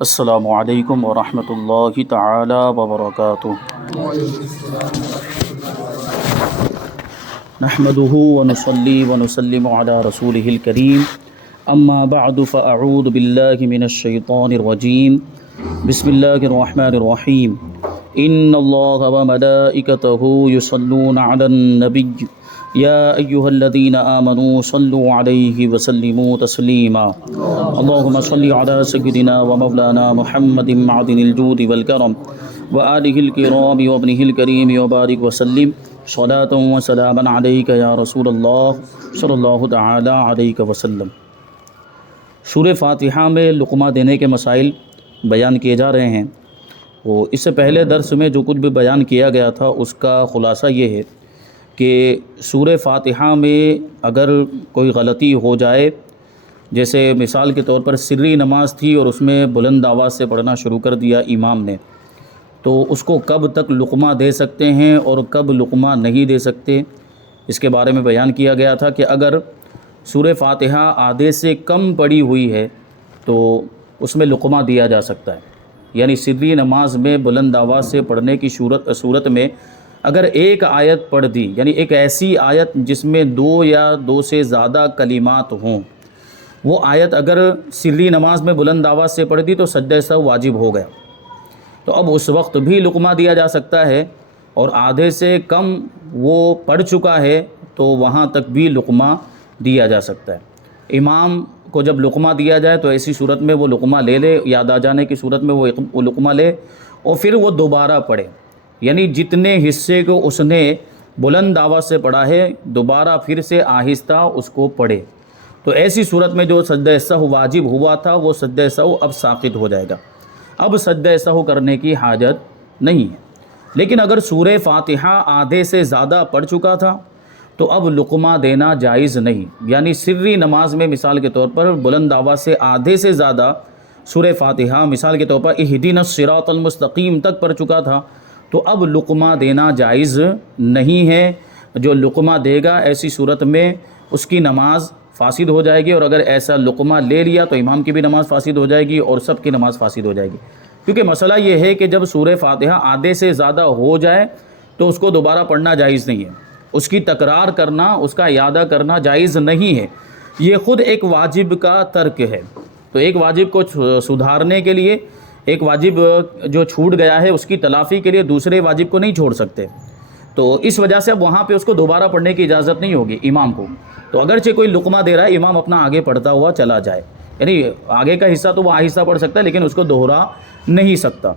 السلام علیکم ورحمۃ اللہ تعالی وبرکاتہ۔ نحمده ونصلي ونسلم على رسوله الكريم اما بعد فاعوذ بالله من الشيطان الرجيم بسم الله الرحمن الرحيم ان الله وملائكته يصلون على النبي يا ايها الذين امنوا صلوا عليه وسلموا تسليما اللهم صل على سيدنا ومولانا محمد معدن الجود والكرم وآله الكرام وابنه الكريم وبارك وسلم صلاة وسلاما عليك يا رسول الله صلی اللہ تعالی علیہ وسلم۔ سورہ فاتحہ میں لقمہ دینے کے مسائل بیان کیے جا رہے ہیں۔ وہ اس سے پہلے درس میں جو کچھ بھی بیان کیا گیا تھا اس کا خلاصہ یہ ہے کہ سورہ فاتحہ میں اگر کوئی غلطی ہو جائے، جیسے مثال کے طور پر سری نماز تھی اور اس میں بلند آواز سے پڑھنا شروع کر دیا امام نے، تو اس کو کب تک لقمہ دے سکتے ہیں اور کب لقمہ نہیں دے سکتے، اس کے بارے میں بیان کیا گیا تھا کہ اگر سورہ فاتحہ آدھے سے کم پڑھی ہوئی ہے تو اس میں لقمہ دیا جا سکتا ہے۔ یعنی سری نماز میں بلند آواز سے پڑھنے کی صورت میں اگر ایک آیت پڑھ دی، یعنی ایک ایسی آیت جس میں دو یا دو سے زیادہ کلمات ہوں، وہ آیت اگر سری نماز میں بلند آواز سے پڑھ دی تو سجدہ سہو واجب ہو گیا، تو اب اس وقت بھی لقمہ دیا جا سکتا ہے، اور آدھے سے کم وہ پڑھ چکا ہے تو وہاں تک بھی لقمہ دیا جا سکتا ہے۔ امام کو جب لقمہ دیا جائے تو ایسی صورت میں وہ لقمہ لے لے، یاد آ جانے کی صورت میں وہ لقمہ لے اور پھر وہ دوبارہ پڑھے، یعنی جتنے حصے کو اس نے بلند آواز سے پڑھا ہے دوبارہ پھر سے آہستہ اس کو پڑھے، تو ایسی صورت میں جو سجدہ سہو واجب ہوا تھا وہ سجدہ سہو اب ساقط ہو جائے گا، اب سجدہ سہو کرنے کی حاجت نہیں ہے۔ لیکن اگر سورہ فاتحہ آدھے سے زیادہ پڑھ چکا تھا تو اب لقمہ دینا جائز نہیں، یعنی سری نماز میں مثال کے طور پر بلند آواز سے آدھے سے زیادہ سورہ فاتحہ مثال کے طور پر اہدنا الصراط المستقیم تک پڑھ چکا تھا تو اب لقمہ دینا جائز نہیں ہے۔ جو لقمہ دے گا ایسی صورت میں اس کی نماز فاسد ہو جائے گی، اور اگر ایسا لقمہ لے لیا تو امام کی بھی نماز فاسد ہو جائے گی اور سب کی نماز فاسد ہو جائے گی، کیونکہ مسئلہ یہ ہے کہ جب سورہ فاتحہ آدھے سے زیادہ ہو جائے تو اس کو دوبارہ پڑھنا جائز نہیں ہے، اس کی تکرار کرنا، اس کا اعادہ کرنا جائز نہیں ہے، یہ خود ایک واجب کا ترک ہے۔ تو ایک واجب کو سدھارنے کے لیے، ایک واجب جو چھوٹ گیا ہے اس کی تلافی کے لیے دوسرے واجب کو نہیں چھوڑ سکتے، تو اس وجہ سے اب وہاں پہ اس کو دوبارہ پڑھنے کی اجازت نہیں ہوگی امام کو۔ تو اگرچہ کوئی لقمہ دے رہا ہے، امام اپنا آگے پڑھتا ہوا چلا جائے، یعنی آگے کا حصہ تو وہ آہستہ پڑھ سکتا ہے لیکن اس کو دوہرا نہیں سکتا۔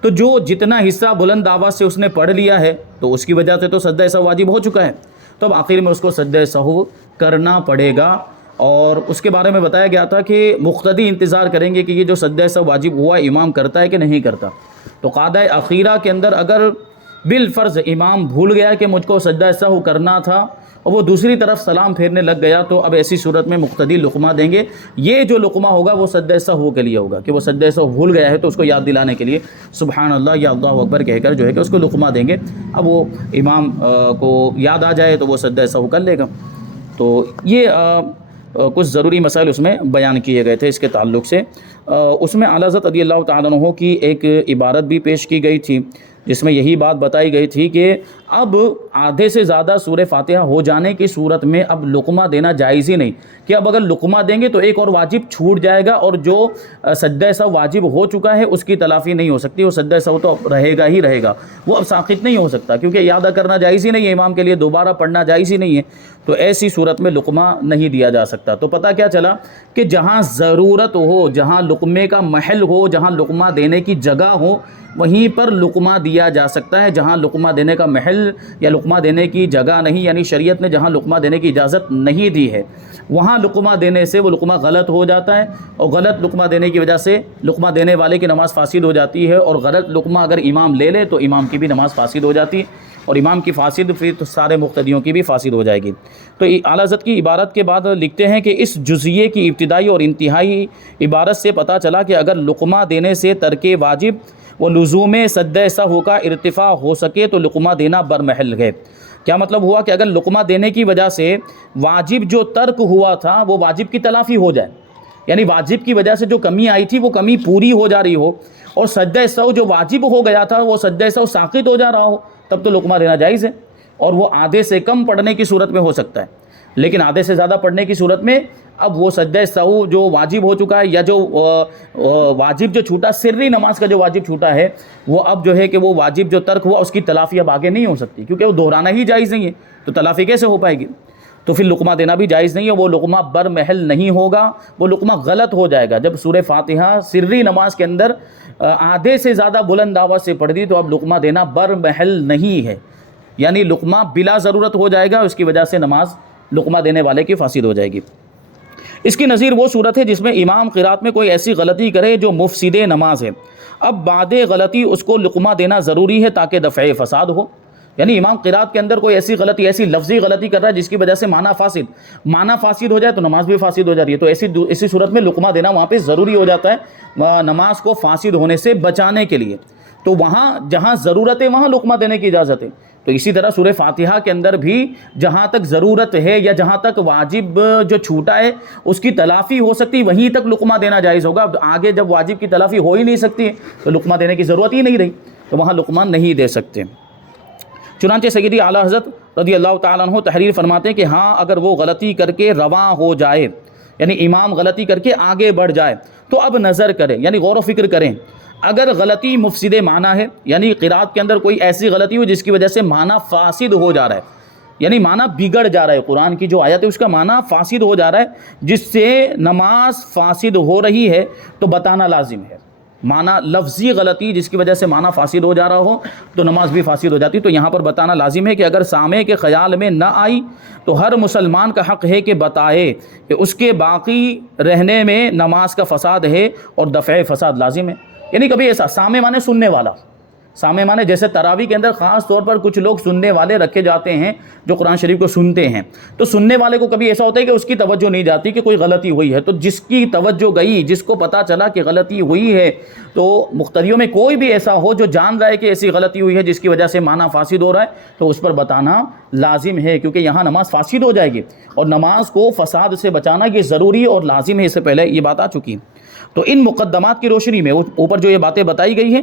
تو جو جتنا حصہ بلند آواز سے اس نے پڑھ لیا ہے تو اس کی وجہ سے تو سجدہ سہو واجب ہو چکا ہے، تو اب آخر میں اس کو سجدہ سہو کرنا پڑے گا، اور اس کے بارے میں بتایا گیا تھا کہ مقتدی انتظار کریں گے کہ یہ جو سجدہ سہو واجب ہوا امام کرتا ہے کہ نہیں کرتا۔ تو قاعدہ اخیرہ کے اندر اگر بالفرض امام بھول گیا کہ مجھ کو سجدہ سہو کرنا تھا اور وہ دوسری طرف سلام پھیرنے لگ گیا تو اب ایسی صورت میں مقتدی لقمہ دیں گے۔ یہ جو لقمہ ہوگا وہ سجدہ سہو کے لیے ہوگا کہ وہ سجدہ سہو بھول گیا ہے تو اس کو یاد دلانے کے لیے سبحان اللہ یا اللہ اکبر کہہ کر جو ہے کہ اس کو لقمہ دیں گے، اب وہ امام کو یاد آ جائے تو وہ سجدہ سہو کر لے گا۔ تو یہ کچھ ضروری مسائل اس میں بیان کیے گئے تھے اس کے تعلق سے۔ اس میں اعلیٰ حضرت رضی اللہ تعالیٰ عنہ کی ایک عبارت بھی پیش کی گئی تھی جس میں یہی بات بتائی گئی تھی کہ اب آدھے سے زیادہ سورہ فاتحہ ہو جانے کی صورت میں اب لقمہ دینا جائز ہی نہیں، کہ اب اگر لقمہ دیں گے تو ایک اور واجب چھوٹ جائے گا، اور جو سجدہ سہو واجب ہو چکا ہے اس کی تلافی نہیں ہو سکتی، وہ سجدہ سہو تو رہے گا ہی رہے گا، وہ اب ساقط نہیں ہو سکتا، کیونکہ اعادہ کرنا جائز ہی نہیں ہے، امام کے لیے دوبارہ پڑھنا جائز ہی نہیں ہے، تو ایسی صورت میں لقمہ نہیں دیا جا سکتا۔ تو پتہ کیا چلا کہ جہاں ضرورت ہو، جہاں لقمے کا محل ہو، جہاں لقمہ دینے کی جگہ ہو وہیں پر لقمہ دیا جا سکتا ہے، جہاں لقمہ دینے کا محل یا لقمہ دینے کی جگہ نہیں، یعنی شریعت نے جہاں لقمہ دینے کی اجازت نہیں دی ہے وہاں لقمہ دینے سے وہ لقمہ غلط ہو جاتا ہے، اور غلط لقمہ دینے کی وجہ سے لقمہ دینے والے کی نماز فاسد ہو جاتی ہے، اور غلط لقمہ اگر امام لے لے تو امام کی بھی نماز فاسد ہو جاتی ہے، اور امام کی فاسد پھر تو سارے مقتدیوں کی بھی فاسد ہو جائے گی۔ تو اعلیٰ حضرت کی عبارت کے بعد لکھتے ہیں کہ اس جزئیے کی ابتدائی اور انتہائی عبارت سے پتہ چلا کہ اگر لقمہ دینے سے ترک واجب و لزوم سجدہ سہو کا ارتفاع ہو سکے تو لقمہ دینا برمحل ہے۔ کیا مطلب ہوا کہ اگر لقمہ دینے کی وجہ سے واجب جو ترک ہوا تھا وہ واجب کی تلافی ہو جائے، یعنی واجب کی وجہ سے جو کمی آئی تھی وہ کمی پوری ہو جا رہی ہو، اور سجدہ سہو جو واجب ہو گیا تھا وہ سجدہ سہو ساقط ہو جا رہا ہو، تب تو لقمہ دینا جائز ہے، اور وہ آدھے سے کم پڑھنے کی صورت میں ہو سکتا ہے، لیکن آدھے سے زیادہ پڑھنے کی صورت میں اب وہ سجدہ سہو جو واجب ہو چکا ہے، یا جو واجب جو چھوٹا سری نماز کا جو واجب چھوٹا ہے، وہ اب جو ہے کہ وہ واجب جو ترک ہوا اس کی تلافی اب آگے نہیں ہو سکتی، کیونکہ وہ دہرانا ہی جائز نہیں ہے، تو تلافی کیسے ہو پائے گی؟ تو پھر لقمہ دینا بھی جائز نہیں ہے، وہ لقمہ برمحل نہیں ہوگا، وہ لقمہ غلط ہو جائے گا۔ جب سورہ فاتحہ سری نماز کے اندر آدھے سے زیادہ بلند آواز سے پڑھ دی تو اب لقمہ دینا برمحل نہیں ہے، یعنی لقمہ بلا ضرورت ہو جائے گا، اس کی وجہ سے نماز لقمہ دینے والے کی فاسد ہو جائے گی۔ اس کی نظیر وہ صورت ہے جس میں امام قرات میں کوئی ایسی غلطی کرے جو مفسد نماز ہے، اب بعد غلطی اس کو لقمہ دینا ضروری ہے تاکہ دفع فساد ہو، یعنی امام قرات کے اندر کوئی ایسی غلطی، ایسی لفظی غلطی کر رہا ہے جس کی وجہ سے معنی فاسد ہو جائے تو نماز بھی فاسد ہو جاتی ہے، تو ایسی صورت میں لقمہ دینا وہاں پہ ضروری ہو جاتا ہے نماز کو فاسد ہونے سے بچانے کے لیے، تو وہاں جہاں ضرورت ہے وہاں لقمہ دینے کی اجازت ہے۔ تو اسی طرح سورہ فاتحہ کے اندر بھی جہاں تک ضرورت ہے یا جہاں تک واجب جو چھوٹا ہے اس کی تلافی ہو سکتی وہیں تک لقمہ دینا جائز ہوگا، اب آگے جب واجب کی تلافی ہو ہی نہیں سکتی تو لقمہ دینے کی ضرورت ہی نہیں رہی، تو وہاں لقمہ نہیں دے سکتے۔ چنانچہ سیدی اعلیٰ حضرت رضی اللہ تعالیٰ عنہ تحریر فرماتے ہیں کہ ہاں اگر وہ غلطی کر کے رواں ہو جائے، یعنی امام غلطی کر کے آگے بڑھ جائے تو اب نظر کریں، یعنی غور و فکر کریں، اگر غلطی مفسد معنی ہے، یعنی قرات کے اندر کوئی ایسی غلطی ہو جس کی وجہ سے معنی فاسد ہو جا رہا ہے، یعنی معنی بگڑ جا رہا ہے، قرآن کی جو آیت ہے اس کا معنی فاسد ہو جا رہا ہے جس سے نماز فاسد ہو رہی ہے، تو بتانا لازم ہے۔ معنی لفظی غلطی جس کی وجہ سے معنی فاسد ہو جا رہا ہو تو نماز بھی فاسد ہو جاتی، تو یہاں پر بتانا لازم ہے کہ اگر سامع کے خیال میں نہ آئی تو ہر مسلمان کا حق ہے کہ بتائے کہ اس کے باقی رہنے میں نماز کا فساد ہے اور دفع فساد لازم ہے۔ یعنی کبھی ایسا سامع مانے سننے والا، سامع مانے جیسے تراویح کے اندر خاص طور پر کچھ لوگ سننے والے رکھے جاتے ہیں جو قرآن شریف کو سنتے ہیں، تو سننے والے کو کبھی ایسا ہوتا ہے کہ اس کی توجہ نہیں جاتی کہ کوئی غلطی ہوئی ہے، تو جس کی توجہ گئی، جس کو پتہ چلا کہ غلطی ہوئی ہے، تو مقتدیوں میں کوئی بھی ایسا ہو جو جان رہا ہے کہ ایسی غلطی ہوئی ہے جس کی وجہ سے معنی فاسد ہو رہا ہے، تو اس پر بتانا لازم ہے، کیونکہ یہاں نماز فاسد ہو جائے گی، اور نماز کو فساد سے بچانا یہ ضروری اور لازم ہے، اس سے پہلے یہ بات آ چکی۔ تو ان مقدمات کی روشنی میں اوپر جو یہ باتیں بتائی گئی ہیں،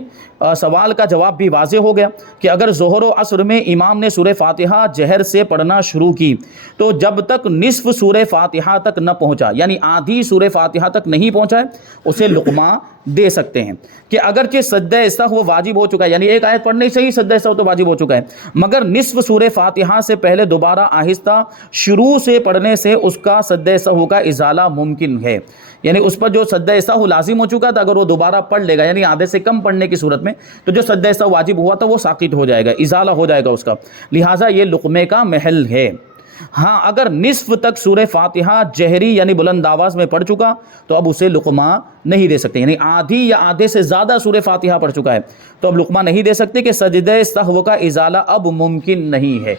سوال کا جواب بھی واضح ہو گیا کہ اگر ظہر و عصر میں امام نے سورہ فاتحہ جہر سے پڑھنا شروع کی تو جب تک نصف سورہ فاتحہ تک نہ پہنچا، یعنی آدھی سورہ فاتحہ تک نہیں پہنچا ہے، اسے لقمہ دے سکتے ہیں، کہ اگرچہ سجدہ سہو واجب ہو چکا ہے، یعنی ایک آیت پڑھنے سے ہی سجدہ سہو تو واجب ہو چکا ہے، مگر نصف سورہ فاتحہ سے پہلے دوبارہ آہستہ شروع سے پڑھنے سے اس کا سجدہ سہو کا ازالہ ممکن ہے، یعنی اس پر جو سجدہ سہو لازم ہو چکا تھا اگر وہ دوبارہ پڑھ لے گا، یعنی آدھے سے کم پڑھنے کی صورت میں، تو جو سجدہ سہو واجب ہوا تھا وہ ساقط ہو جائے گا، ازالہ ہو جائے گا اس کا، لہٰذا یہ لقمے کا محل ہے۔ ہاں اگر نصف تک سورہ فاتحہ جہری یعنی بلند آواز میں پڑھ چکا تو اب اسے لقمہ نہیں دے سکتے، یعنی آدھی یا آدھے سے زیادہ سورہ فاتحہ پڑھ چکا ہے تو اب لقمہ نہیں دے سکتے کہ سجدہ سہو کا ازالہ اب ممکن نہیں ہے،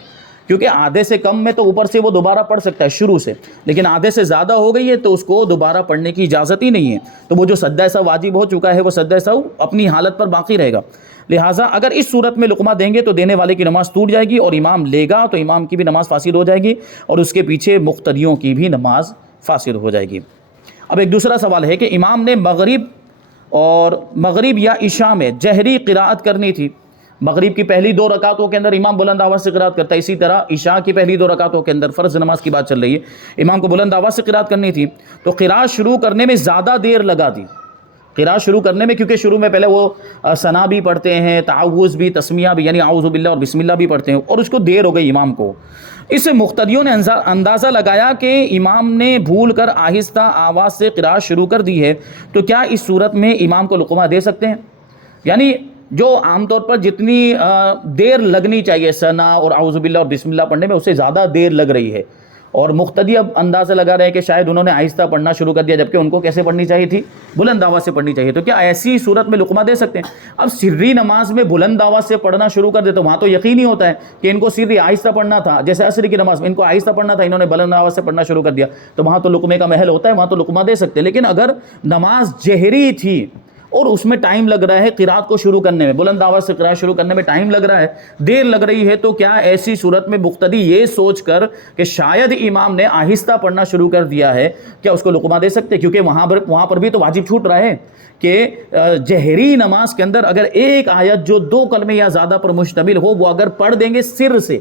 کیونکہ آدھے سے کم میں تو اوپر سے وہ دوبارہ پڑھ سکتا ہے شروع سے، لیکن آدھے سے زیادہ ہو گئی ہے تو اس کو دوبارہ پڑھنے کی اجازت ہی نہیں ہے، تو وہ جو سجدہ سہو واجب ہو چکا ہے وہ سجدہ سہو اپنی حالت پر باقی رہے گا، لہٰذا اگر اس صورت میں لقمہ دیں گے تو دینے والے کی نماز ٹوٹ جائے گی، اور امام لے گا تو امام کی بھی نماز فاسد ہو جائے گی اور اس کے پیچھے مقتدیوں کی بھی نماز فاسد ہو جائے گی۔ اب ایک دوسرا سوال ہے کہ امام نے مغرب یا عشاء میں جہری قراءت کرنی تھی، مغرب کی پہلی 2 رکعتوں کے اندر امام بلند آواز سے قراءت کرتا ہے، اسی طرح عشاء کی پہلی 2 رکعتوں کے اندر فرض نماز کی بات چل رہی ہے، امام کو بلند آواز سے قراءت کرنی تھی، تو قراءت شروع کرنے میں زیادہ دیر لگا دی، قراءت شروع کرنے میں، کیونکہ شروع میں پہلے وہ ثنا بھی پڑھتے ہیں، تعوذ بھی، تسمیہ بھی، یعنی اعوذ باللہ اور بسم اللہ بھی پڑھتے ہیں، اور اس کو دیر ہو گئی امام کو، اس سے مقتدیوں نے اندازہ لگایا کہ امام نے بھول کر آہستہ آواز سے قراءت شروع کر دی ہے، تو کیا اس صورت میں امام کو لقمہ دے سکتے ہیں؟ یعنی جو عام طور پر جتنی دیر لگنی چاہیے ثنا اور اعوذ باللہ اور بسم اللہ پڑھنے میں، اس سے زیادہ دیر لگ رہی ہے، اور مقتدی اب اندازہ لگا رہے ہیں کہ شاید انہوں نے آہستہ پڑھنا شروع کر دیا، جبکہ ان کو کیسے پڑھنی چاہیے تھی؟ بلند آواز سے پڑھنی چاہیے، تو کیا ایسی صورت میں لقمہ دے سکتے ہیں؟ اب سری نماز میں بلند آواز سے پڑھنا شروع کر دے تو وہاں تو یقینی ہوتا ہے کہ ان کو سری آہستہ پڑھنا تھا، جیسے عصر کی نماز میں ان کو آہستہ پڑھنا تھا، انہوں نے بلند آواز سے پڑھنا شروع کر دیا، تو وہاں تو لقمے کا محل ہوتا ہے، وہاں تو لقمہ دے سکتے ہیں، لیکن اگر نماز جہری تھی اور اس میں ٹائم لگ رہا ہے قرات کو شروع کرنے میں، بلند آواز سے قرات شروع کرنے میں ٹائم لگ رہا ہے، دیر لگ رہی ہے، تو کیا ایسی صورت میں مقتدی یہ سوچ کر کہ شاید امام نے آہستہ پڑھنا شروع کر دیا ہے، کیا اس کو لقمہ دے سکتے؟ کیونکہ وہاں پر بھی تو واجب چھوٹ رہا ہے کہ جہری نماز کے اندر اگر ایک آیت جو 2 کلمے یا زیادہ پر مشتمل ہو وہ اگر پڑھ دیں گے سر سے،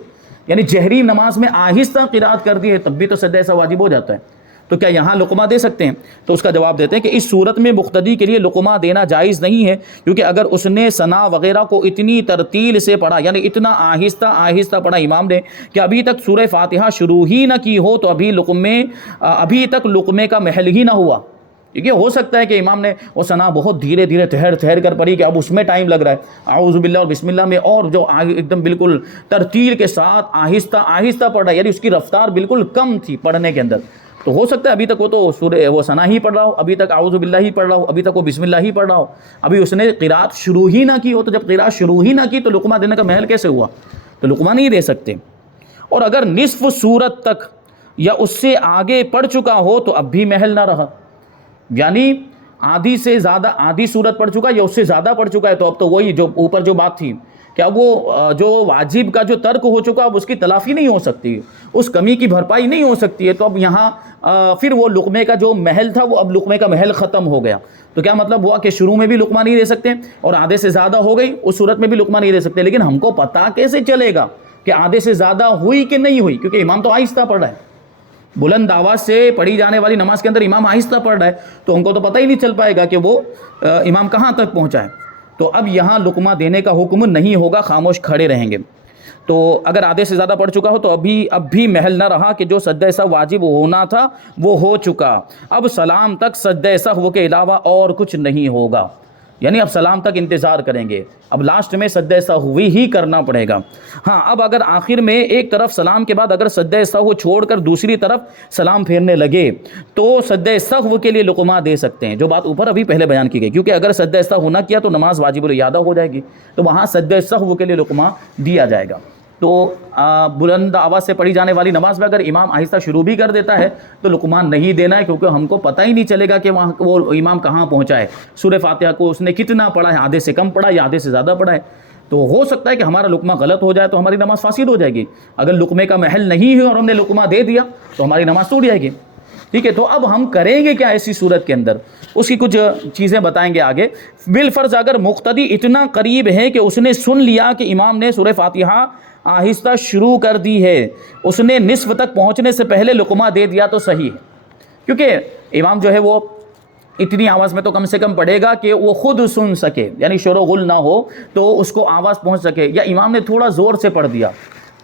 یعنی جہری نماز میں آہستہ قرات کر دی ہے، تب بھی تو سجدہ سہو واجب ہو جاتا ہے، تو کیا یہاں لقمہ دے سکتے ہیں؟ تو اس کا جواب دیتے ہیں کہ اس صورت میں مقتدی کے لیے لقمہ دینا جائز نہیں ہے، کیونکہ اگر اس نے ثنا وغیرہ کو اتنی ترتیل سے پڑھا، یعنی اتنا آہستہ آہستہ پڑھا امام نے کہ ابھی تک سورہ فاتحہ شروع ہی نہ کی ہو، تو ابھی تک لقمے کا محل ہی نہ ہوا، کیونکہ ہو سکتا ہے کہ امام نے وہ ثنا بہت دھیرے دھیرے ٹھہر کر پڑھی کہ اب اس میں ٹائم لگ رہا ہے، اعوذ باللہ اور بسم اللہ میں، اور جو ایک دم بالکل ترتیل کے ساتھ آہستہ آہستہ پڑھ رہا ہے، یعنی اس کی رفتار بالکل کم تھی پڑھنے کے اندر، تو ہو سکتا ہے ابھی تک وہ تو وہ ثنا ہی پڑھ رہا ہو، ابھی تک اعوذ باللہ ہی پڑھ رہا ہو، ابھی تک وہ بسم اللہ ہی پڑھ رہا ہو، ابھی اس نے قرات شروع ہی نہ کی ہو، تو جب قرات شروع ہی نہ کی تو لقمہ دینے کا محل کیسے ہوا؟ تو لقمہ نہیں دے سکتے۔ اور اگر نصف سورت تک یا اس سے آگے پڑھ چکا ہو تو اب بھی محل نہ رہا، یعنی آدھی سورت پڑھ چکا یا اس سے زیادہ پڑھ چکا ہے، تو اب تو وہی جو اوپر جو بات تھی کہ اب وہ جو واجب کا جو ترک ہو چکا اب اس کی تلافی نہیں ہو سکتی، اس کمی کی بھرپائی نہیں ہو سکتی ہے، تو اب یہاں پھر وہ لقمے کا جو محل تھا وہ اب لقمے کا محل ختم ہو گیا۔ تو کیا مطلب ہوا کہ شروع میں بھی لقمہ نہیں دے سکتے اور آدھے سے زیادہ ہو گئی اس صورت میں بھی لقمہ نہیں دے سکتے، لیکن ہم کو پتہ کیسے چلے گا کہ آدھے سے زیادہ ہوئی کہ نہیں ہوئی؟ کیونکہ امام تو آہستہ پڑھ رہا ہے، بلند آواز سے پڑھی جانے والی نماز کے اندر امام آہستہ پڑھ رہا ہے، تو ہم کو تو پتہ ہی نہیں چل پائے گا کہ وہ امام کہاں تک پہنچا ہے، تو اب یہاں لقمہ دینے کا حکم نہیں ہوگا، خاموش کھڑے رہیں گے۔ تو اگر آدھے سے زیادہ پڑھ چکا ہو تو اب بھی محل نہ رہا کہ جو سجدہ سہو واجب ہونا تھا وہ ہو چکا، اب سلام تک سجدہ سہو کے علاوہ اور کچھ نہیں ہوگا، یعنی اب سلام تک انتظار کریں گے، اب لاسٹ میں سجدہ سہو ہی کرنا پڑے گا۔ ہاں، اب اگر آخر میں ایک طرف سلام کے بعد اگر سجدہ سہو چھوڑ کر دوسری طرف سلام پھیرنے لگے تو سجدہ سہو کے لیے لقمہ دے سکتے ہیں، جو بات اوپر ابھی پہلے بیان کی گئی، کیونکہ اگر سجدہ سہو نہ کیا تو نماز واجب الاعادہ ہو جائے گی، تو وہاں سجدہ سہو کے لیے لقمہ دیا جائے گا۔ تو بلند آواز سے پڑھی جانے والی نماز میں اگر امام آہستہ شروع بھی کر دیتا ہے تو لقمہ نہیں دینا ہے، کیونکہ ہم کو پتہ ہی نہیں چلے گا کہ وہاں وہ امام کہاں پہنچا ہے، سورہ فاتحہ کو اس نے کتنا پڑھا ہے، آدھے سے کم پڑھا یا آدھے سے زیادہ پڑھا ہے، تو ہو سکتا ہے کہ ہمارا لقمہ غلط ہو جائے تو ہماری نماز فاسد ہو جائے گی۔ اگر لقمے کا محل نہیں ہے اور ہم نے لقمہ دے دیا تو ہماری نماز ٹوٹ جائے گی۔ ٹھیک ہے، تو اب ہم کریں گے کیا ایسی صورت کے اندر، اس کی کچھ چیزیں بتائیں گے آگے۔ بالفرض اگر مقتدی اتنا قریب ہے کہ اس نے سن لیا کہ امام نے سورہ فاتحہ آہستہ شروع کر دی ہے، اس نے نصف تک پہنچنے سے پہلے لقمہ دے دیا تو صحیح ہے، کیونکہ امام جو ہے وہ اتنی آواز میں تو کم سے کم پڑھے گا کہ وہ خود سن سکے، یعنی شور و غل نہ ہو تو اس کو آواز پہنچ سکے، یا امام نے تھوڑا زور سے پڑھ دیا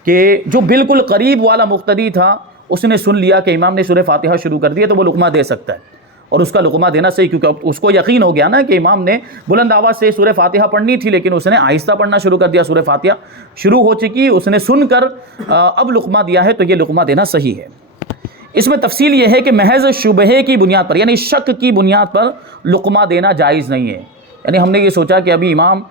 کہ جو بالکل قریب والا مقتدی تھا اس نے سن لیا کہ امام نے سورہ فاتحہ شروع کر دی تو وہ لقمہ دے سکتا ہے، اور اس کا لقمہ دینا صحیح، کیونکہ اس کو یقین ہو گیا نا کہ امام نے بلند آواز سے سورہ فاتحہ پڑھنی تھی لیکن اس نے آہستہ پڑھنا شروع کر دیا، سورہ فاتحہ شروع ہو چکی، اس نے سن کر اب لقمہ دیا ہے، تو یہ لقمہ دینا صحیح ہے۔ اس میں تفصیل یہ ہے کہ محض شبہے کی بنیاد پر، یعنی شک کی بنیاد پر لقمہ دینا جائز نہیں ہے، یعنی ہم نے یہ سوچا کہ ابھی امام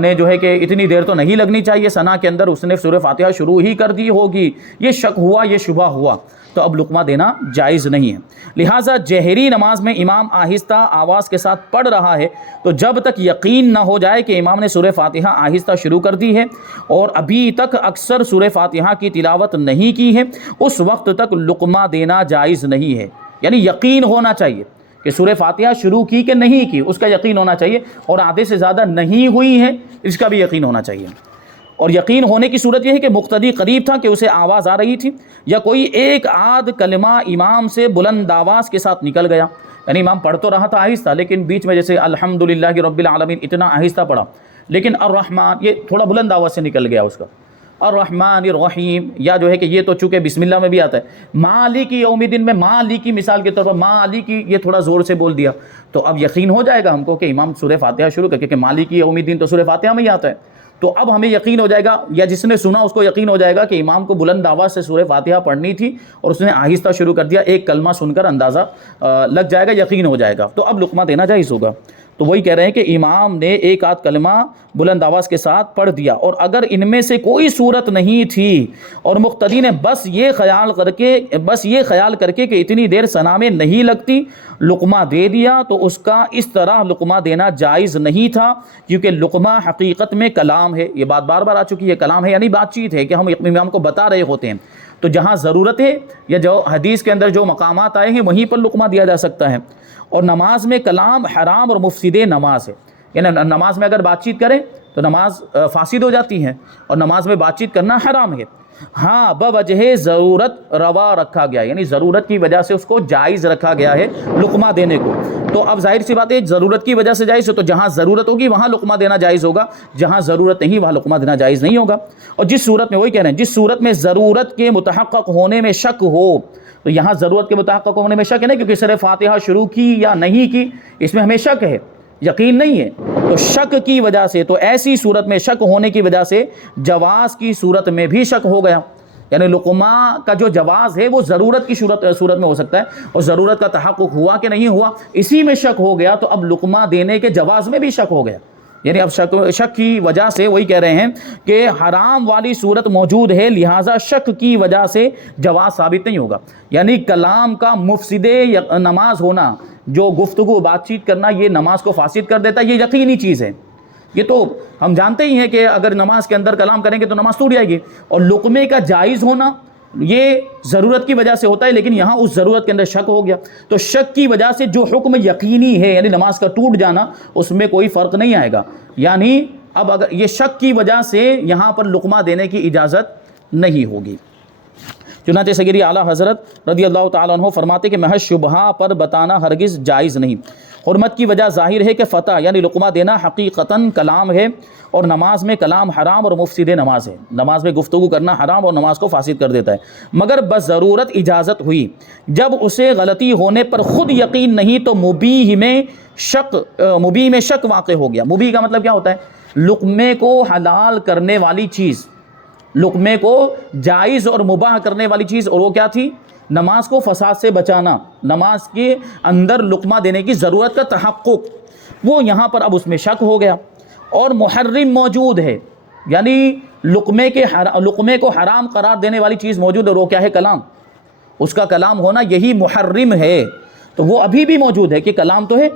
نے جو ہے کہ اتنی دیر تو نہیں لگنی چاہیے، ثنا کے اندر اس نے سورہ فاتحہ شروع ہی کر دی ہوگی، یہ شک ہوا، یہ شبہ ہوا، تو اب لقمہ دینا جائز نہیں ہے۔ لہٰذا جہری نماز میں امام آہستہ آواز کے ساتھ پڑھ رہا ہے تو جب تک یقین نہ ہو جائے کہ امام نے سورہ فاتحہ آہستہ شروع کر دی ہے اور ابھی تک اکثر سورہ فاتحہ کی تلاوت نہیں کی ہے، اس وقت تک لقمہ دینا جائز نہیں ہے، یعنی یقین ہونا چاہیے کہ سورہ فاتحہ شروع کی کہ نہیں کی، اس کا یقین ہونا چاہیے، اور آدھے سے زیادہ نہیں ہوئی ہے اس کا بھی یقین ہونا چاہیے۔ اور یقین ہونے کی صورت یہ ہے کہ مقتدی قریب تھا کہ اسے آواز آ رہی تھی، یا کوئی ایک آدھ کلمہ امام سے بلند آواز کے ساتھ نکل گیا، یعنی امام پڑھ تو رہا تھا آہستہ لیکن بیچ میں جیسے الحمدللہ رب العالمین اتنا آہستہ پڑھا، لیکن الرحمن یہ تھوڑا بلند آواز سے نکل گیا اس کا، الرحمن الرحیم، یا جو ہے کہ یہ تو چونکہ بسم اللہ میں بھی آتا ہے، مالک یوم الدین میں مالک کی مثال کے طور پر مالک یہ تھوڑا زور سے بول دیا، تو اب یقین ہو جائے گا ہم کو کہ امام سورہ فاتحہ شروع کر کے، کہ مالک یوم الدین تو سورہ فاتحہ میں ہی آتا ہے، تو اب ہمیں یقین ہو جائے گا، یا جس نے سنا اس کو یقین ہو جائے گا کہ امام کو بلند آواز سے سورہ فاتحہ پڑھنی تھی اور اس نے آہستہ شروع کر دیا، ایک کلمہ سن کر اندازہ لگ جائے گا، یقین ہو جائے گا، تو اب لقمہ دینا جائز ہوگا۔ تو وہی کہہ رہے ہیں کہ امام نے ایک آدھ کلمہ بلند آواز کے ساتھ پڑھ دیا، اور اگر ان میں سے کوئی صورت نہیں تھی اور مقتدی نے بس یہ خیال کر کے کہ اتنی دیر ثنا میں نہیں لگتی لقمہ دے دیا تو اس کا اس طرح لقمہ دینا جائز نہیں تھا، کیونکہ لقمہ حقیقت میں کلام ہے، یہ بات بار بار آ چکی ہے، کلام ہے یعنی بات چیت ہے کہ ہم امام کو بتا رہے ہوتے ہیں، تو جہاں ضرورت ہے یا جو حدیث کے اندر جو مقامات آئے ہیں وہیں پر لقمہ دیا جا سکتا ہے۔ اور نماز میں کلام حرام اور مفسد نماز ہے، یعنی نماز میں اگر بات چیت کریں تو نماز فاسد ہو جاتی ہے، اور نماز میں بات چیت کرنا حرام ہے۔ ہاں بوجہ ضرورت روا رکھا گیا، یعنی ضرورت کی وجہ سے اس کو جائز رکھا گیا ہے لقمہ دینے کو۔ تو اب ظاہر سی بات ہے ضرورت کی وجہ سے جائز ہے، تو جہاں ضرورت ہوگی وہاں لقمہ دینا جائز ہوگا، جہاں ضرورت نہیں وہاں لقمہ دینا جائز نہیں ہوگا۔ اور جس صورت میں، وہی کہہ رہے ہیں، جس صورت میں ضرورت کے متحقق ہونے میں شک ہو، تو یہاں ضرورت کے متحقق ہونے میں شک ہے نا، کیونکہ سورہ فاتحہ شروع کی یا نہیں کی اس میں ہمیں شک ہے، یقین نہیں ہے، تو شک کی وجہ سے، تو ایسی صورت میں شک ہونے کی وجہ سے جواز کی صورت میں بھی شک ہو گیا، یعنی لقمہ کا جو جواز ہے وہ ضرورت کی صورت میں ہو سکتا ہے، اور ضرورت کا تحقق ہوا کہ نہیں ہوا اسی میں شک ہو گیا، تو اب لقمہ دینے کے جواز میں بھی شک ہو گیا، یعنی اب شک کی وجہ سے، وہی کہہ رہے ہیں کہ حرام والی صورت موجود ہے، لہٰذا شک کی وجہ سے جواز ثابت نہیں ہوگا۔ یعنی کلام کا مفسد نماز ہونا، جو گفتگو بات چیت کرنا، یہ نماز کو فاسد کر دیتا ہے، یہ یقینی چیز ہے، یہ تو ہم جانتے ہی ہیں کہ اگر نماز کے اندر کلام کریں گے تو نماز ٹوٹ جائے گی۔ اور لقمے کا جائز ہونا یہ ضرورت کی وجہ سے ہوتا ہے، لیکن یہاں اس ضرورت کے اندر شک ہو گیا، تو شک کی وجہ سے جو حکم یقینی ہے یعنی نماز کا ٹوٹ جانا، اس میں کوئی فرق نہیں آئے گا۔ یعنی اب اگر یہ شک کی وجہ سے یہاں پر لقمہ دینے کی اجازت نہیں ہوگی۔ چنانچہ سیدی اعلیٰ حضرت رضی اللہ تعالیٰ عنہ فرماتے کہ محض شبہہ پر بتانا ہرگز جائز نہیں۔ حرمت کی وجہ ظاہر ہے کہ فتح یعنی لقمہ دینا حقیقتاً کلام ہے، اور نماز میں کلام حرام اور مفسد نماز ہے، نماز میں گفتگو کرنا حرام اور نماز کو فاسد کر دیتا ہے، مگر بس ضرورت اجازت ہوئی، جب اسے غلطی ہونے پر خود یقین نہیں تو مبیح میں شک واقع ہو گیا۔ مبیح کا مطلب کیا ہوتا ہے؟ لقمے کو حلال کرنے والی چیز، لقمے کو جائز اور مباح کرنے والی چیز، اور وہ کیا تھی؟ نماز کو فساد سے بچانا، نماز کے اندر لقمہ دینے کی ضرورت کا تحقق، وہ یہاں پر اب اس میں شک ہو گیا۔ اور محرم موجود ہے، یعنی لقمے کو حرام قرار دینے والی چیز موجود ہے، اور وہ کیا ہے؟ کلام، اس کا کلام ہونا یہی محرم ہے، تو وہ ابھی بھی موجود ہے کہ کلام تو ہے،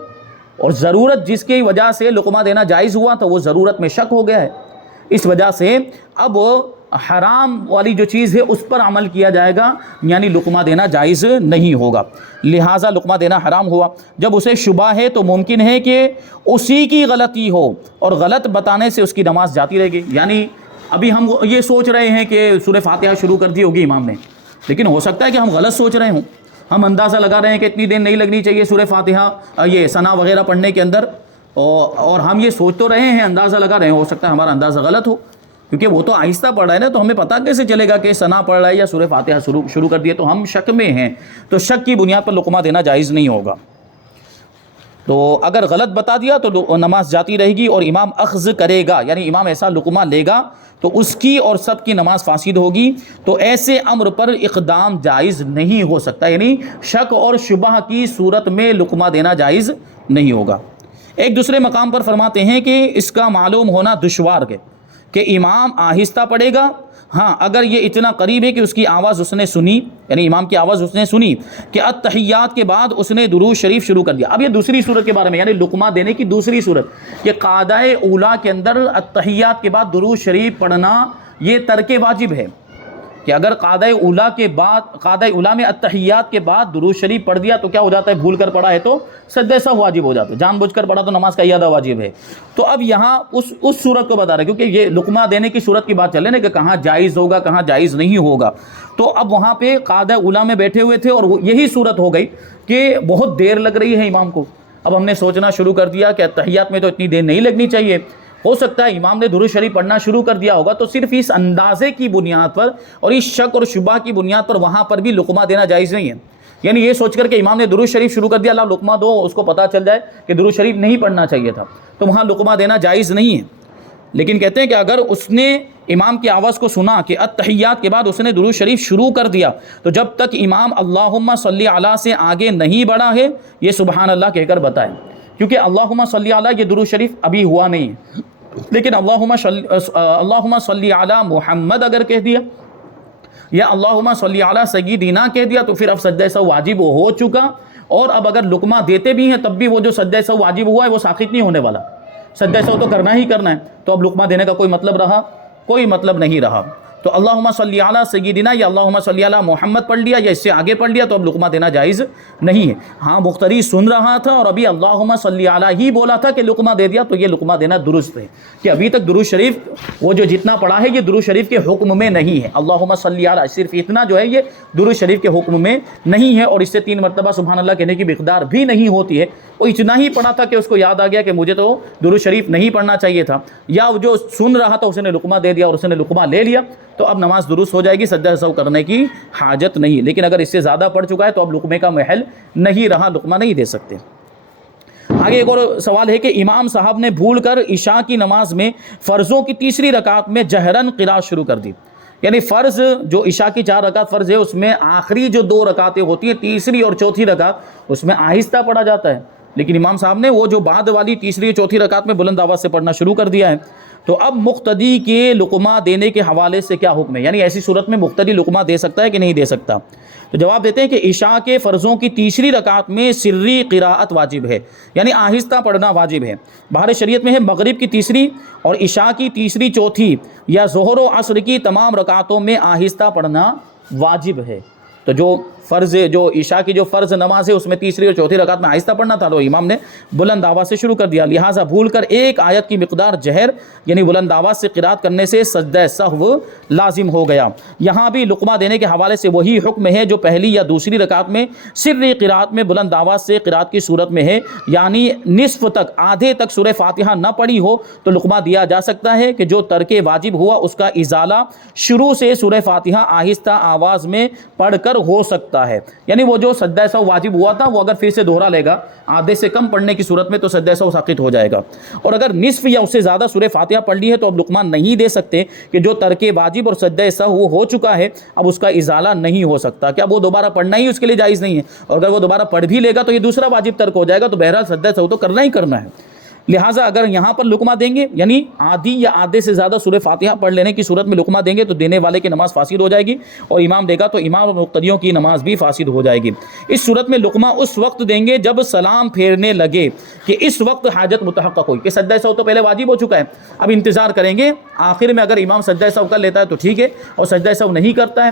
اور ضرورت جس کی وجہ سے لقمہ دینا جائز ہوا تو وہ ضرورت میں شک ہو گیا ہے، اس وجہ سے اب حرام والی جو چیز ہے اس پر عمل کیا جائے گا، یعنی لقمہ دینا جائز نہیں ہوگا، لہٰذا لقمہ دینا حرام ہوا۔ جب اسے شبہ ہے تو ممکن ہے کہ اسی کی غلطی ہو، اور غلط بتانے سے اس کی نماز جاتی رہے گی۔ یعنی ابھی ہم یہ سوچ رہے ہیں کہ سورہ فاتحہ شروع کر دی ہوگی امام نے، لیکن ہو سکتا ہے کہ ہم غلط سوچ رہے ہوں، ہم اندازہ لگا رہے ہیں کہ اتنی دیر نہیں لگنی چاہیے سورہ فاتحہ یہ ثنا وغیرہ پڑھنے کے اندر، اور ہم یہ سوچ تو رہے ہیں، اندازہ لگا رہے ہیں، ہو سکتا ہے ہمارا اندازہ غلط ہو، کیونکہ وہ تو آہستہ پڑھ رہا ہے نا، تو ہمیں پتہ کیسے چلے گا کہ ثنا پڑھ رہا ہے یا سورہ فاتحہ شروع کر دیے، تو ہم شک میں ہیں، تو شک کی بنیاد پر لقمہ دینا جائز نہیں ہوگا۔ تو اگر غلط بتا دیا تو نماز جاتی رہے گی، اور امام اخذ کرے گا، یعنی امام ایسا لقمہ لے گا تو اس کی اور سب کی نماز فاسد ہوگی، تو ایسے امر پر اقدام جائز نہیں ہو سکتا، یعنی شک اور شبہ کی صورت میں لقمہ دینا جائز نہیں ہوگا۔ ایک دوسرے مقام پر فرماتے ہیں کہ اس کا معلوم ہونا دشوار ہے کہ امام آہستہ پڑھے گا، ہاں اگر یہ اتنا قریب ہے کہ اس کی آواز اس نے سنی، یعنی امام کی آواز اس نے سنی کہ التحیات کے بعد اس نے درود شریف شروع کر دیا۔ اب یہ دوسری صورت کے بارے میں، یعنی لقمہ دینے کی دوسری صورت، کہ قاعدہ اولیٰ کے اندر التحیات کے بعد درود شریف پڑھنا یہ ترک واجب ہے، کہ اگر قاعدہ اولیٰ میں التحیات کے بعد درود شریف پڑھ دیا تو کیا ہو جاتا ہے؟ بھول کر پڑھا ہے تو سجدہ سہو واجب ہو جاتا ہے، جان بوجھ کر پڑھا تو نماز کا اعادہ واجب ہے۔ تو اب یہاں اس صورت کو بتا رہے ہیں، کیونکہ یہ لقمہ دینے کی صورت کی بات چل رہی ہے نا، کہ کہاں جائز ہوگا کہاں جائز نہیں ہوگا، تو اب وہاں پہ قاعدہ اولیٰ میں بیٹھے ہوئے تھے، اور یہی صورت ہو گئی کہ بہت دیر لگ رہی ہے امام کو، اب ہم نے سوچنا شروع کر دیا کہ التحیات میں تو اتنی دیر نہیں لگنی چاہیے، ہو سکتا ہے امام نے درود شریف پڑھنا شروع کر دیا ہوگا، تو صرف اس اندازے کی بنیاد پر اور اس شک اور شبہ کی بنیاد پر وہاں پر بھی لقمہ دینا جائز نہیں ہے، یعنی یہ سوچ کر کہ امام نے درود شریف شروع کر دیا، اللہ لقمہ دو، اس کو پتہ چل جائے کہ درود شریف نہیں پڑھنا چاہیے تھا، تو وہاں لقمہ دینا جائز نہیں ہے۔ لیکن کہتے ہیں کہ اگر اس نے امام کی آواز کو سنا کہ التحیات کے بعد اس نے درود شریف شروع کر دیا، تو جب تک امام اللہم صلی علی سے آگے نہیں بڑھا ہے، یہ سبحان اللہ کہہ کر بتائے، کیونکہ اللہم صلی علی یہ درود شریف ابھی ہوا نہیں ہے، لیکن اللہم صلی علی محمد اگر کہہ دیا یا اللہم صلی علی سیدنا کہہ دیا، تو پھر اب سجدہ سہو واجب ہو چکا، اور اب اگر لقمہ دیتے بھی ہیں تب بھی وہ جو سجدہ سہو واجب ہوا ہے وہ ساقط نہیں ہونے والا، سجدہ سہو تو کرنا ہی کرنا ہے، تو اب لقمہ دینے کا کوئی مطلب رہا؟ کوئی مطلب نہیں رہا۔ تو اللہم صلی علی سیدنا یا اللہم صلی علی محمد پڑھ لیا یا اس سے آگے پڑھ لیا تو اب لقمہ دینا جائز نہیں ہے۔ ہاں مختری سن رہا تھا اور ابھی اللہم صلی علی ہی بولا تھا کہ لقمہ دے دیا، تو یہ لقمہ دینا درست ہے کہ ابھی تک درود شریف وہ جو جتنا پڑھا ہے یہ درود شریف کے حکم میں نہیں ہے۔ اللہم صلی علی صرف اتنا جو ہے یہ درود شریف کے حکم میں نہیں ہے، اور اس سے 3 مرتبہ سبحان اللہ کہنے کی مقدار بھی نہیں ہوتی ہے۔ وہ اتنا ہی پڑھا تھا کہ اس کو یاد آ گیا کہ مجھے تو درود شریف نہیں پڑھنا چاہیے تھا، یا جو سن رہا تھا اس نے لقمہ دے دیا اور اس نے لقمہ لے لیا، تو اب نماز درست ہو جائے گی، سجدہ سہو کرنے کی حاجت نہیں۔ لیکن اگر اس سے زیادہ پڑھ چکا ہے تو اب لقمے کا محل نہیں رہا، لقمہ نہیں دے سکتے۔ آگے ایک اور سوال ہے کہ امام صاحب نے بھول کر عشاء کی نماز میں فرضوں کی تیسری رکعت میں جہرن قراءت شروع کر دی، یعنی فرض جو عشاء کی 4 رکعت فرض ہے اس میں آخری جو 2 رکعتیں ہوتی ہیں، تیسری اور چوتھی رکعت، اس میں آہستہ پڑھا جاتا ہے، لیکن امام صاحب نے وہ جو بعد والی تیسری اور چوتھی رکعت میں بلند آواز سے پڑھنا شروع کر دیا ہے۔ تو اب مقتدی کے لقمہ دینے کے حوالے سے کیا حکم ہے، یعنی ایسی صورت میں مقتدی لقمہ دے سکتا ہے کہ نہیں دے سکتا؟ تو جواب دیتے ہیں کہ عشاء کے فرضوں کی تیسری رکعت میں سری قراءت واجب ہے، یعنی آہستہ پڑھنا واجب ہے۔ باہر شریعت میں ہے مغرب کی تیسری اور عشاء کی تیسری چوتھی یا ظہر و عصر کی تمام رکعتوں میں آہستہ پڑھنا واجب ہے۔ تو جو فرض جو عشاء کی جو فرض نماز ہے اس میں تیسری اور چوتھی رکعت میں آہستہ پڑھنا تھا، تو امام نے بلند آواز سے شروع کر دیا، لہٰذا بھول کر ایک آیت کی مقدار جہر یعنی بلند آواز سے قرات کرنے سے سجدہ سہو لازم ہو گیا۔ یہاں بھی لقمہ دینے کے حوالے سے وہی حکم ہے جو پہلی یا دوسری رکعت میں سری قرات میں بلند آواز سے قرات کی صورت میں ہے، یعنی نصف تک آدھے تک سورہ فاتحہ نہ پڑھی ہو تو لقمہ دیا جا سکتا ہے کہ جو ترک واجب ہوا اس کا ازالہ شروع سے سورہ فاتحہ آہستہ آواز میں پڑھ کر ہو سکتا ہے، یعنی وہ جو سجدہ سہو واجب ہوا تھا وہ اگر پھر سے دوہرا لے گا آدھے سے کم پڑھنے کی صورت میں تو سجدہ سہو ساقط ہو جائے گا، اور اگر نصف یا اس سے زیادہ سورہ فاتحہ پڑھ لی ہے تو اب لقمہ نہیں دے سکتے کہ جو ترک واجب اور سجدہ سہو ہو چکا ہے اب اس کا ازالہ نہیں ہو سکتا، کہ اب وہ دوبارہ پڑھنا ہی اس کے لیے جائز نہیں ہے، اور اگر وہ دوبارہ پڑھ بھی لے گا تو یہ دوسرا واجب ترک ہو جائے گا، تو بہرحال سجدہ سہو تو کرنا ہی کرنا ہے۔ لہٰذا اگر یہاں پر لقمہ دیں گے یعنی آدھی یا آدھے سے زیادہ سورہ فاتحہ پڑھ لینے کی صورت میں لقمہ دیں گے تو دینے والے کی نماز فاسد ہو جائے گی، اور امام دے گا تو امام اور مقتدیوں کی نماز بھی فاسد ہو جائے گی۔ اس صورت میں لقمہ اس وقت دیں گے جب سلام پھیرنے لگے کہ اس وقت حاجت متحقق ہوئی، کہ سجدہ سہو تو پہلے واجب ہو چکا ہے، اب انتظار کریں گے آخر میں اگر امام سجدہ سہو کر لیتا ہے تو ٹھیک ہے، اور سجدہ سہو نہیں کرتا ہے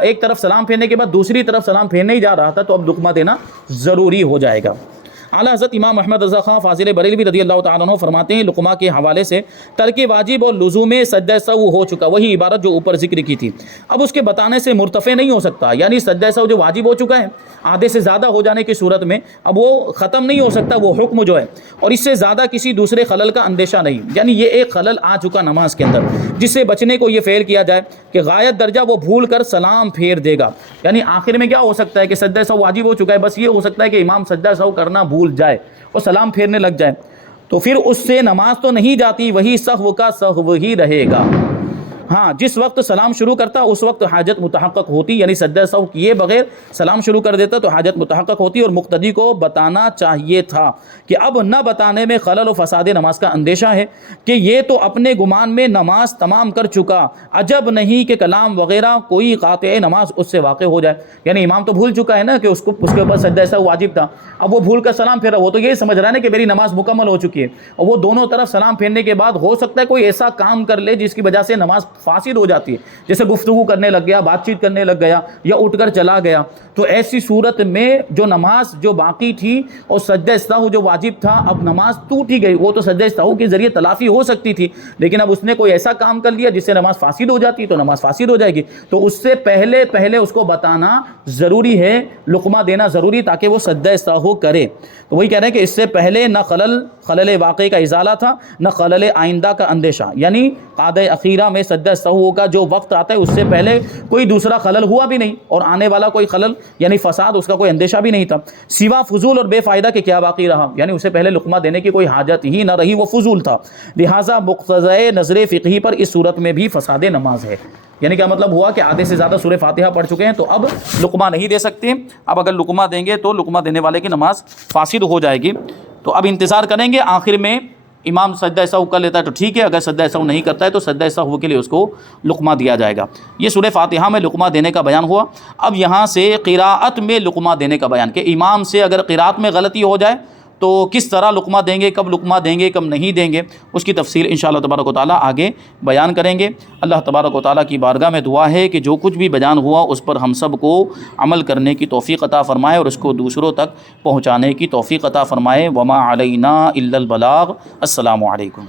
ایک طرف سلام پھیرنے کے بعد دوسری طرف سلام پھیرنے ہی جا رہا تھا تو اب لقمہ دینا ضروری ہو جائے گا۔ اعلیٰ حضرت امام احمد رضا خان فاضل بریلوی رضی اللہ تعالیٰ عنہ فرماتے ہیں لقمہ کے حوالے سے ترک واجب اور لزوم سجدہ سہو ہو چکا، وہی عبارت جو اوپر ذکر کی تھی، اب اس کے بتانے سے مرتفع نہیں ہو سکتا، یعنی سجدہ سہو جو واجب ہو چکا ہے آدھے سے زیادہ ہو جانے کی صورت میں اب وہ ختم نہیں ہو سکتا وہ حکم جو ہے، اور اس سے زیادہ کسی دوسرے خلل کا اندیشہ نہیں، یعنی یہ ایک خلل آ چکا نماز کے اندر جس سے بچنے کو یہ فعل کیا جائے کہ غایت درجہ وہ بھول کر سلام پھیر دے گا، یعنی آخر میں کیا ہو سکتا ہے کہ سجدہ سہو واجب ہو چکا ہے، بس یہ ہو سکتا ہے کہ امام سجدہ سہو کرنا بھول جائے اور سلام پھیرنے لگ جائے، تو پھر اس سے نماز تو نہیں جاتی، وہی سہو کا سہو ہی رہے گا۔ ہاں جس وقت سلام شروع کرتا اس وقت حاجت متحقق ہوتی، یعنی سجدہ سہو کیے بغیر سلام شروع کر دیتا تو حاجت متحقق ہوتی، اور مقتدی کو بتانا چاہیے تھا کہ اب نہ بتانے میں خلل و فساد نماز کا اندیشہ ہے کہ یہ تو اپنے گمان میں نماز تمام کر چکا، عجب نہیں کہ کلام وغیرہ کوئی قاطع نماز اس سے واقع ہو جائے، یعنی امام تو بھول چکا ہے نا کہ اس کے اوپر سجدہ سہو واجب تھا، اب وہ بھول کر سلام پھیرا، وہ تو یہی سمجھ رہا ہے نا کہ میری نماز مکمل ہو چکی ہے، اور وہ دونوں طرف سلام پھیرنے کے بعد ہو سکتا ہے کوئی ایسا کام کر لے جس کی وجہ سے نماز فاسد ہو جاتی ہے، جیسے گفتگو کرنے لگ گیا، بات چیت کرنے لگ گیا، یا اٹھ کر چلا گیا، تو ایسی صورت میں جو نماز جو باقی تھی اور سجدہ سہو جو واجب تھا اب نماز ٹوٹ ہی گئی، وہ تو سجدہ سہو کے ذریعے تلافی ہو سکتی تھی، لیکن اب اس نے کوئی ایسا کام کر لیا جس سے نماز فاسد ہو جاتی تو نماز فاسد ہو جائے گی، تو اس سے پہلے اس کو بتانا ضروری ہے، لقمہ دینا ضروری تاکہ وہ سجدہ سہو کرے۔ تو وہی کہہ رہے ہیں کہ اس سے پہلے نہ خلل واقعے کا ازالہ تھا نہ خلل آئندہ کا اندیشہ، یعنی قعدہ اخیرہ میں سجدہ سہو کا جو وقت آتا ہے اس سے پہلے کوئی دوسرا خلل ہوا بھی نہیں، اور آنے والا کوئی خلل یعنی فساد اس کا کوئی اندیشہ بھی نہیں تھا، سوا فضول اور بے فائدہ کہ کیا باقی رہا، یعنی اسے پہلے لقمہ دینے کی کوئی حاجت ہی نہ رہی، وہ فضول تھا، لہٰذا مقتضی نظر فقہی پر اس صورت میں بھی فساد نماز ہے۔ یعنی کیا مطلب ہوا کہ آدھے سے زیادہ سورہ فاتحہ پڑھ چکے ہیں تو اب لقمہ نہیں دے سکتے، اب اگر لقمہ دیں گے تو لقمہ دینے والے کی نماز فاسد ہو جائے گی، تو اب انتظار کریں گے آخر میں امام سجدہ سہو کر لیتا ہے تو ٹھیک ہے، اگر سجدہ سہو نہیں کرتا ہے تو سجدہ سہو کے لیے اس کو لقمہ دیا جائے گا۔ یہ سورہ فاتحہ میں لقمہ دینے کا بیان ہوا۔ اب یہاں سے قراءت میں لقمہ دینے کا بیان کہ امام سے اگر قراءت میں غلطی ہو جائے تو کس طرح لقمہ دیں گے، کب لقمہ دیں گے، کب نہیں دیں گے، اس کی تفصیل انشاءاللہ تبارک و تعالیٰ آگے بیان کریں گے۔ اللہ تبارک و تعالیٰ کی بارگاہ میں دعا ہے کہ جو کچھ بھی بیان ہوا اس پر ہم سب کو عمل کرنے کی توفیق عطا فرمائے اور اس کو دوسروں تک پہنچانے کی توفیق عطا فرمائے۔ وما علینا الا البلاغ۔ السلام علیکم۔